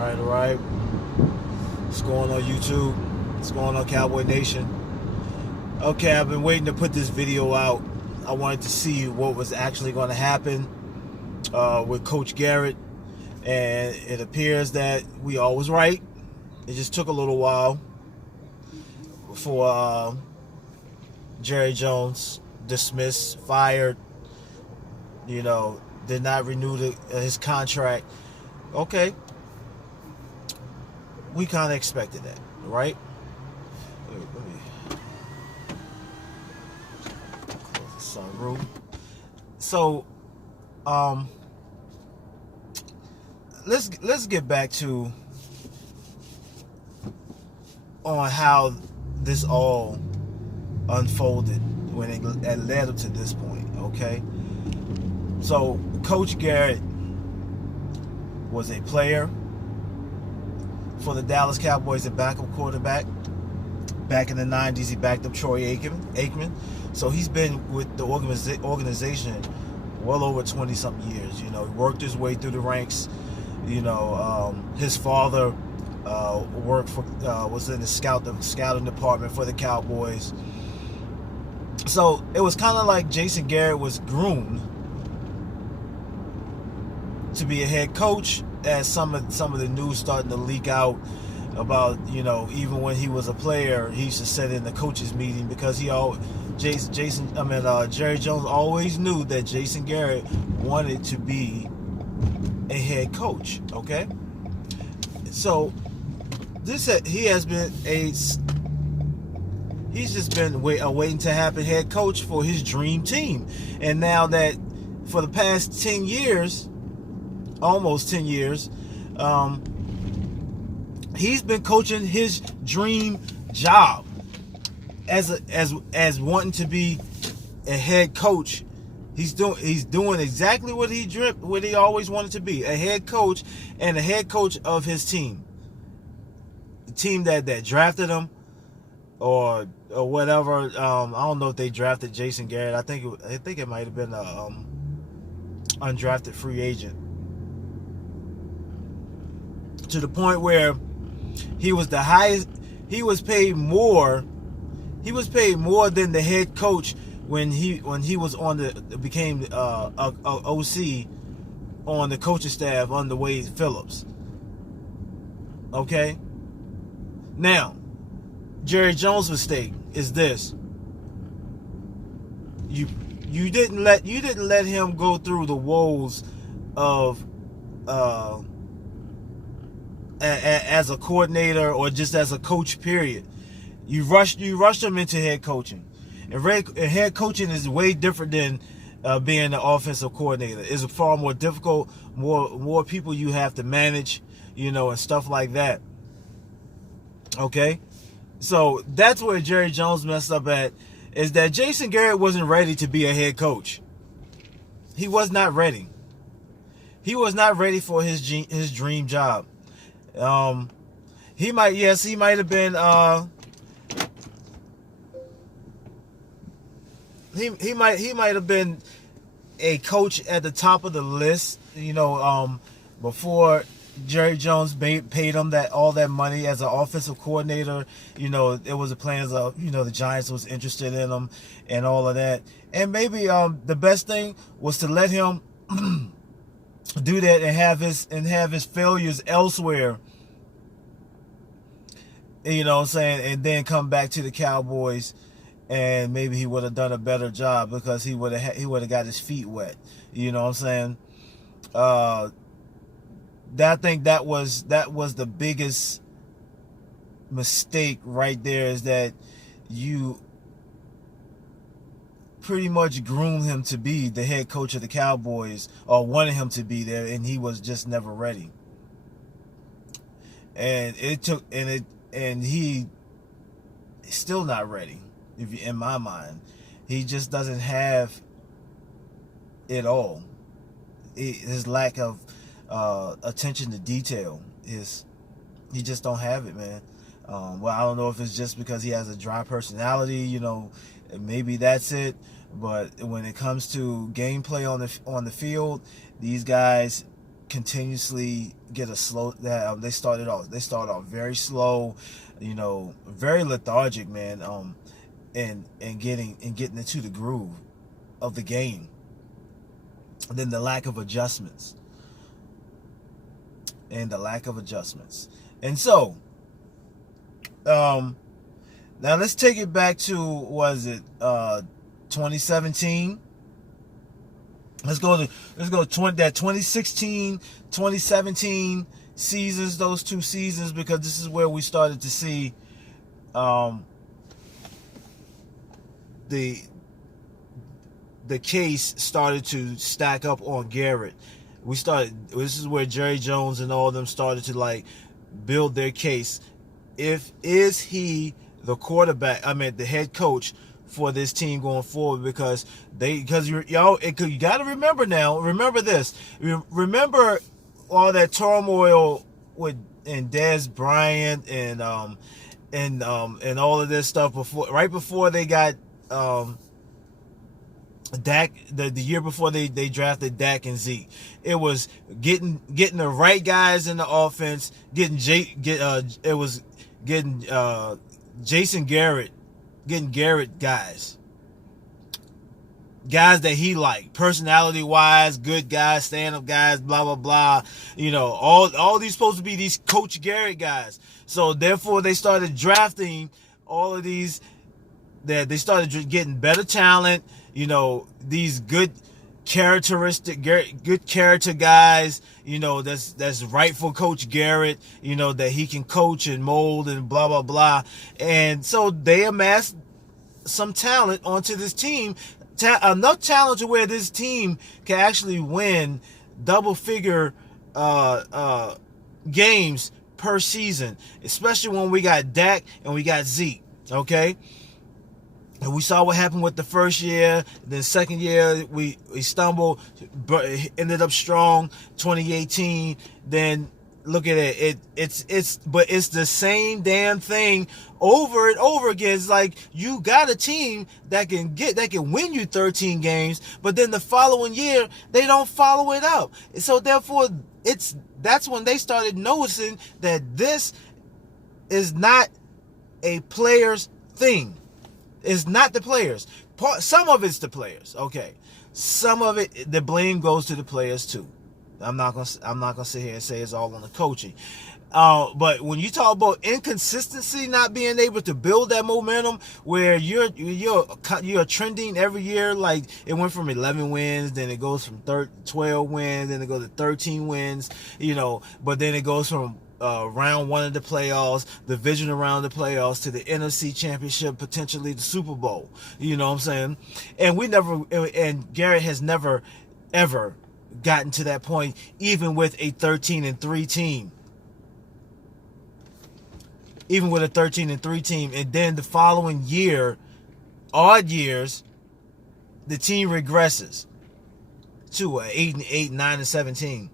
All right. What's going on YouTube? What's going on Cowboy Nation? Okay, I've been waiting to put this video out. I wanted to see what was actually going to happen with Coach Garrett, and it appears that we all was right. It just took a little while for Jerry Jones dismissed, fired, did not renew his contract. Okay, we kind of expected that, right? Let me close the sunroof. So, let's get back to on how this all unfolded when it led up to this point. Okay, so Coach Garrett was a player for the Dallas Cowboys, a backup quarterback. Back in the 90s, he backed up Troy Aikman. So he's been with the organization well over 20-something years. He worked his way through the ranks. His father was in the scouting department for the Cowboys. So it was kind of like Jason Garrett was groomed to be a head coach, as some of the news starting to leak out about, even when he was a player, he used to sit in the coaches meeting because Jerry Jones always knew that Jason Garrett wanted to be a head coach. Okay, so he's just been waiting to happen head coach for his dream team, and now that for the past 10 years, almost 10 years, he's been coaching his dream job as wanting to be a head coach. He's doing exactly what he always wanted to be, a head coach, and a head coach of his team, the team that drafted him or whatever. I don't know if they drafted Jason Garrett. I think it might have been a undrafted free agent, to the point where he was the highest. He was paid more than the head coach when he was became a OC on the coaching staff under Wade Phillips. Okay. Now, Jerry Jones' mistake is this: you didn't let him go through the woes of as a coordinator or just as a coach, period. You rushed him into head coaching, and head coaching is way different than being the offensive coordinator. It's far more difficult, more people you have to manage, and stuff like that. Okay, so that's where Jerry Jones messed up at, is that Jason Garrett wasn't ready to be a head coach. He was not ready. He was not ready for his dream job. He might have been he might have been a coach at the top of the list, before Jerry Jones paid him all that money as an offensive coordinator. It was a plan of, the Giants was interested in him and all of that. And maybe the best thing was to let him do that and have his failures elsewhere. You know what I'm saying? And then come back to the Cowboys, and maybe he would have done a better job because he would have got his feet wet. You know what I'm saying? I think that was the biggest mistake right there, is that you pretty much groomed him to be the head coach of the Cowboys, or wanted him to be there, and he was just never ready. And he's still not ready. In my mind, he just doesn't have it all. His lack of attention to detail he just don't have it, man. Well, I don't know if it's just because he has a dry personality, maybe that's it. But when it comes to gameplay on the field, these guys continuously get a slow. That they started off very slow, very lethargic, man. And getting into the groove of the game. And then the lack of adjustments. And so, now let's take it back to, 2017. Let's go that 2016, 2017 seasons, those two seasons, because this is where we started to see the case started to stack up on Garrett. This is where Jerry Jones and all of them started to build their case. Is he the quarterback? The head coach for this team going forward? Because you got to remember now. Remember this. Remember all that turmoil and Dez Bryant and all of this stuff right before they got Dak, the year before they drafted Dak and Zeke. It was getting the right guys in the offense, getting Jason Garrett, getting Garrett guys that he liked, personality wise, good guys, stand up guys, blah blah blah. All these supposed to be these Coach Garrett guys. So therefore they started drafting all of these. That they started getting better talent, these good character guys, that's right for Coach Garrett, that he can coach and mold and blah blah blah. And so they amassed some talent onto this team, enough talent to where this team can actually win double-figure games per season, especially when we got Dak and we got Zeke. Okay. And we saw what happened with the first year. Then second year, we stumbled, but ended up strong. 2018. Then look at it. But it's the same damn thing over and over again. It's like you got a team that can win you 13 games, but then the following year they don't follow it up. So therefore, that's when they started noticing that this is not a player's thing. It's not the players. Some of it's the players. Okay. Some of it, the blame goes to the players too. I'm not gonna sit here and say it's all on the coaching. But when you talk about inconsistency, not being able to build that momentum, where you're trending every year, like it went from 11 wins, then it goes from 12 wins, then it goes to 13 wins, but then it goes from round one of the playoffs, division around the playoffs, to the NFC Championship, potentially the Super Bowl. You know what I'm saying? And Garrett has never, ever gotten to that point, even with a 13-3 team. Even with a 13-3 team. And then the following year, odd years, the team regresses to 8-8, 9-17.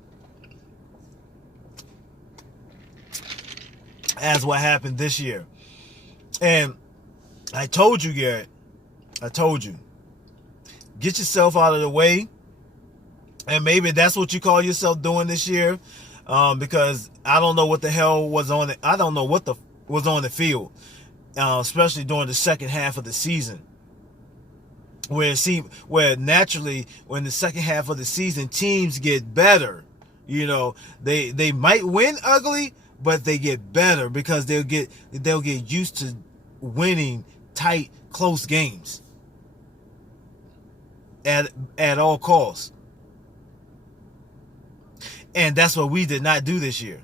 As what happened this year. And I told you, Garrett, get yourself out of the way. And maybe that's what you call yourself doing this year. Because I don't know what the hell was on it. I don't know what was on the field. Especially during the second half of the season. Where naturally, when the second half of the season, teams get better. They might win ugly, but they get better because they'll get used to winning tight, close games at all costs. And that's what we did not do this year.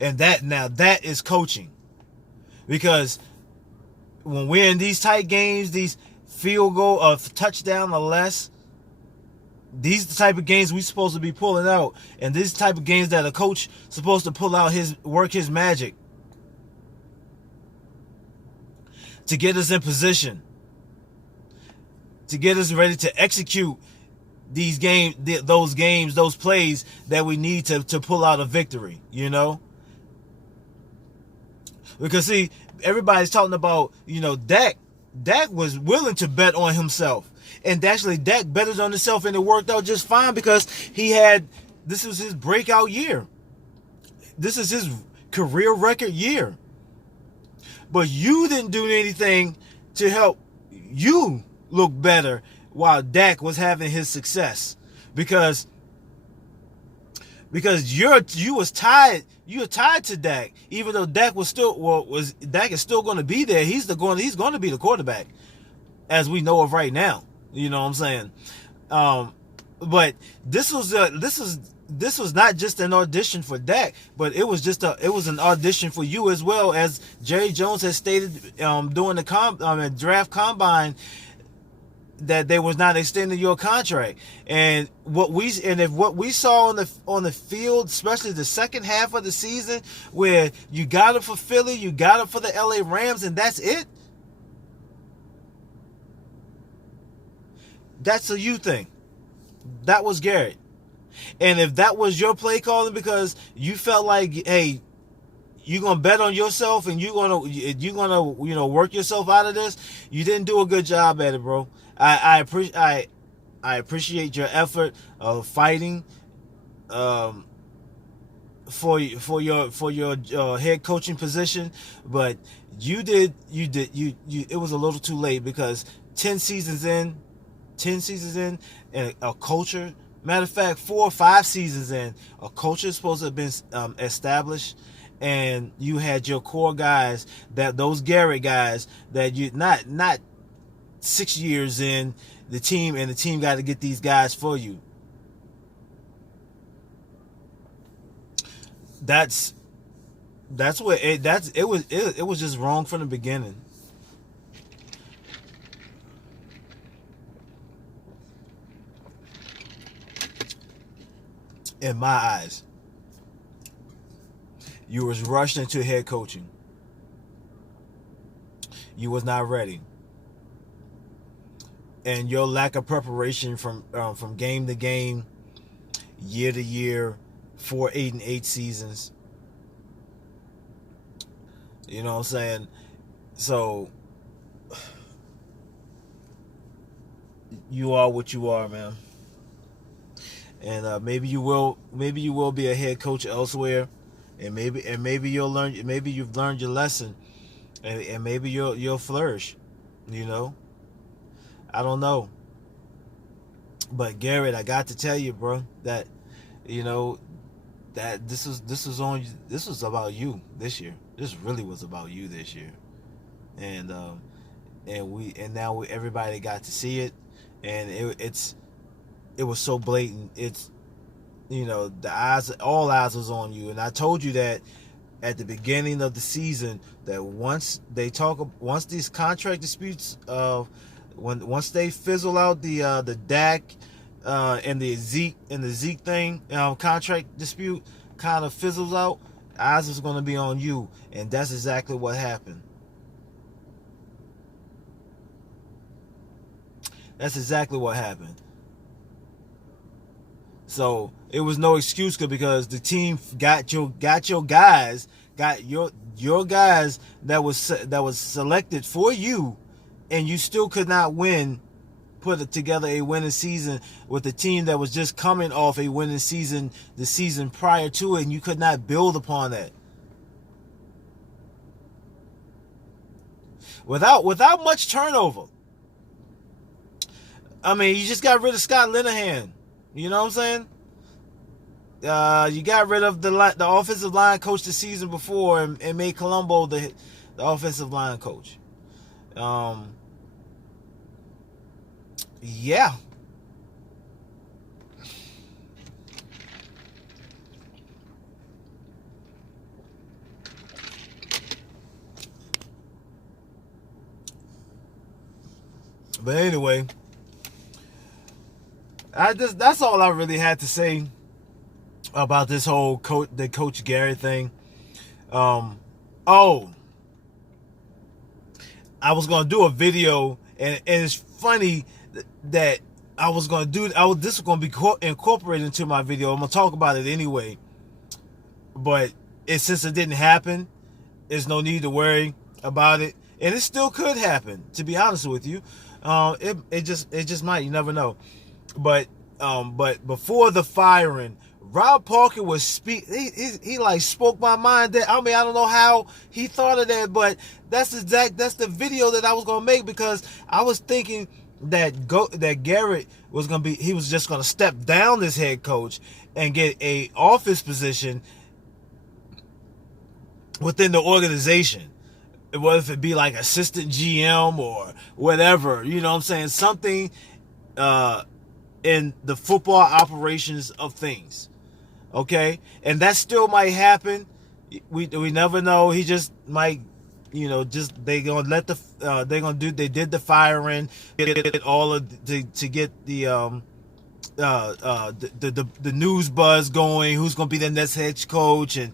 And that is coaching. Because when we're in these tight games, these field goal of touchdown or less, these are the type of games we're supposed to be pulling out. And these type of games that a coach supposed to pull out work his magic to get us in position, to get us ready to execute these games, those plays that we need to pull out a victory, Because see, everybody's talking about, Dak. Dak was willing to bet on himself. And actually, Dak betted on himself, and it worked out just fine because he had This was his breakout year. This is his career record year. But you didn't do anything to help you look better while Dak was having his success. Because you were tied to Dak, even though Dak Dak is still going to be there. He's going to be the quarterback, as we know of right now. You know what I'm saying? But this was not just an audition for Dak, but it was an audition for you as well, as Jerry Jones has stated during the draft combine, that they was not extending your contract. And if what we saw on the field, especially the second half of the season, where you got it for Philly, you got it for the LA Rams, and that's it. That's a you thing. That was Garrett. And if that was your play calling because you felt like, hey, you're gonna bet on yourself and you're gonna work yourself out of this, you didn't do a good job at it, bro. I appreciate your effort of fighting for your head coaching position, but it was a little too late, because 10 seasons in, and a culture. Matter of fact, 4 or 5 seasons in, a culture is supposed to have been established, and you had your core guys, those Garrett guys, that you not 6 years in the team, and the team got to get these guys for you. It was just wrong from the beginning. In my eyes, you was rushed into head coaching. You was not ready, and your lack of preparation from game to game, year to year, 4 8-8 seasons. You know what I'm saying? So you are what you are, man. And maybe you will be a head coach elsewhere, and maybe you'll learn. Maybe you've learned your lesson, and maybe you'll flourish. You know, I don't know. But Garrett, I got to tell you, bro, that that this was about you this year. This really was about you this year, and now everybody got to see it, and it was so blatant. It's, all eyes was on you. And I told you that at the beginning of the season, that once these contract disputes, once they fizzle out, the Dak and the Zeke thing, contract dispute kind of fizzles out, eyes was going to be on you. And that's exactly what happened. That's exactly what happened. So it was no excuse, because the team got your guys that was selected for you, and you still could not put together a winning season with a team that was just coming off a winning season the season prior to it, and you could not build upon that. Without much turnover. I mean, you just got rid of Scott Linehan. You know what I'm saying? You got rid of the offensive line coach the season before, and made Colombo the offensive line coach. Yeah. But anyway, that's all I really had to say about this whole Coach Garrett thing. I was gonna do a video, and it's funny that this was gonna be incorporated into my video. I'm gonna talk about it anyway, but since it didn't happen, there's no need to worry about it, and it still could happen. To be honest with you, it just might. You never know. But before the firing, Rob Parker was he like spoke my mind. That I mean, I don't know how he thought of that, but that's the video that I was gonna make, because I was thinking that Garrett was gonna he was just gonna step down as head coach and get a office position within the organization. Whether if it be like assistant GM or whatever, you know what I'm saying? Something in the football operations of things. Okay? And that still might happen. We never know. He just might, they gonna let they did the firing, get all of to get the news buzz going, who's going to be the next head coach, and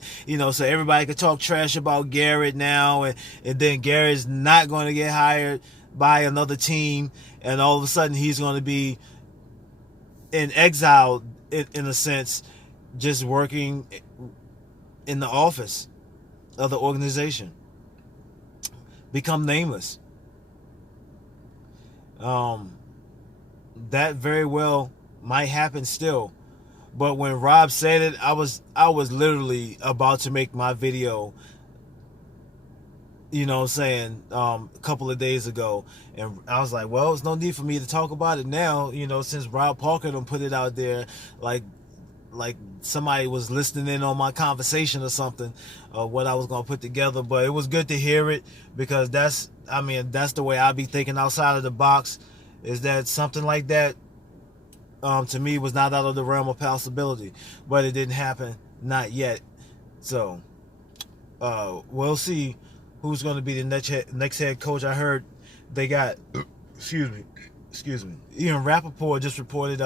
so everybody can talk trash about Garrett now, and then Garrett's not going to get hired by another team, and all of a sudden he's going to be in exile in a sense, just working in the office of the organization, become nameless. That very well might happen still. But when Rob said it, I was literally about to make my video, a couple of days ago, and I was like, well, there's no need for me to talk about it now, since Rob Parker done put it out there, like somebody was listening in on my conversation or something, what I was going to put together. But it was good to hear it, because that's the way I be thinking outside of the box, is that something like that, to me, was not out of the realm of possibility. But it didn't happen, not yet. So we'll see who's going to be the next head coach. I heard they got excuse me Ian Rappaport just reported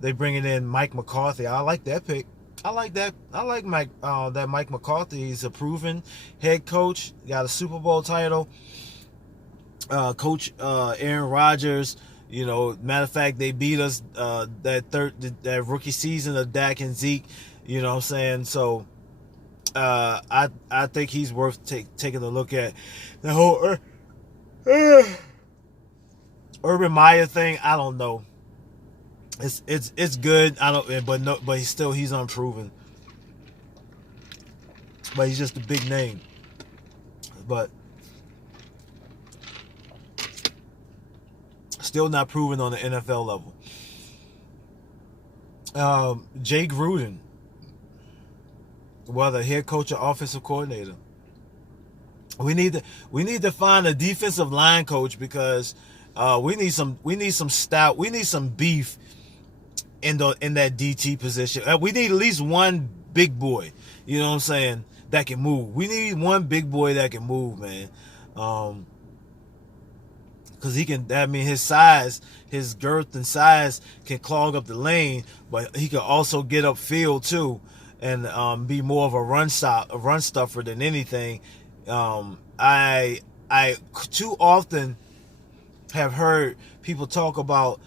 they bringing in Mike McCarthy. I like that pick. I like Mike McCarthy. He's a proven head coach, got a Super Bowl title. Coach Aaron Rodgers, matter of fact, they beat us that rookie season of Dak and Zeke, you know what I'm saying? So I think he's worth taking a look at. The whole Urban Meyer thing, I don't know. It's good. But he's unproven. But he's just a big name. But still not proven on the NFL level. Jay Gruden, whether head coach or offensive coordinator, we need to find a defensive line coach, because we need some stout, we need some beef in that DT position. We need at least one big boy, you know what I'm saying, that can move. We need one big boy that can move, man. Because he can, his size, his girth and size can clog up the lane, but he can also get upfield too, and be more of a run stuffer than anything. I too often have heard people talk about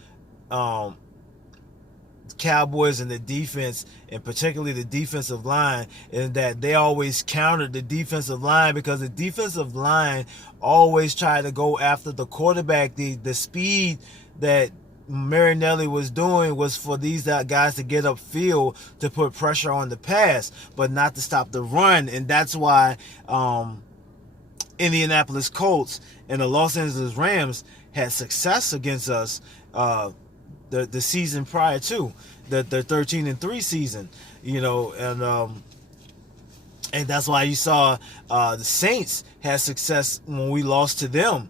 Cowboys and the defense, and particularly the defensive line, and that they always countered the defensive line, because the defensive line always tried to go after the quarterback. The speed that Marinelli was doing was for these guys to get upfield to put pressure on the pass, but not to stop the run. And that's why Indianapolis Colts and the Los Angeles Rams had success against us the season prior to the 13-3 season, and that's why you saw the Saints had success when we lost to them,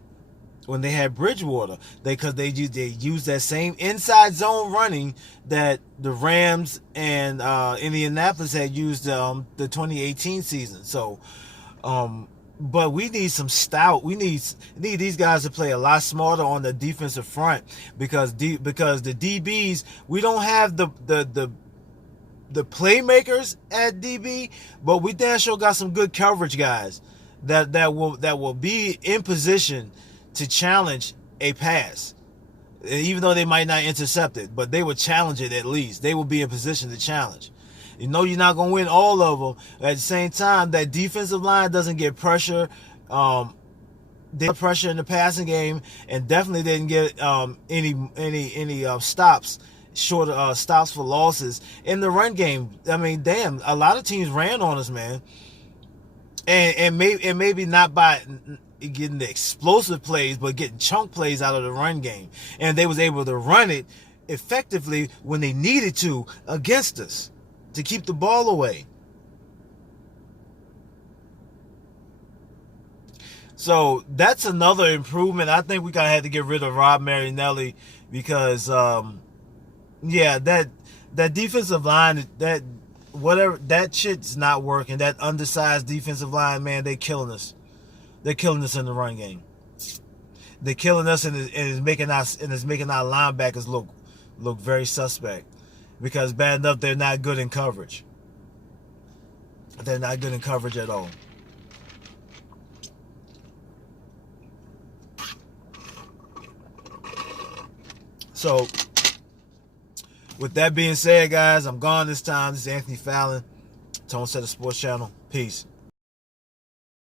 when they had Bridgewater, because they used that same inside zone running that the Rams and Indianapolis had used the 2018 season. So but we need some stout. We need these guys to play a lot smarter on the defensive front, because the DBs, we don't have the playmakers at DB, but we damn sure got some good coverage guys that will be in position to challenge a pass, even though they might not intercept it, but they will challenge it. At least they will be in position to challenge. You're not going to win all of them. At the same time, that defensive line doesn't get pressure. They got pressure in the passing game, and definitely didn't get any stops short stops for losses in the run game. I mean, damn, a lot of teams ran on us, man, and maybe not by getting the explosive plays, but getting chunk plays out of the run game, and they was able to run it effectively when they needed to against us to keep the ball away. So that's another improvement. I think we had to get rid of Rob Marinelli because, yeah, that defensive line, that shit's not working. That undersized defensive line, man, they killing us. They're killing us in the run game. They're killing us, and it's making our linebackers look very suspect, because bad enough they're not good in coverage. They're not good in coverage at all. So, with that being said, guys, I'm gone this time. This is Anthony Fallon, Tone Setter Sports Channel. Peace.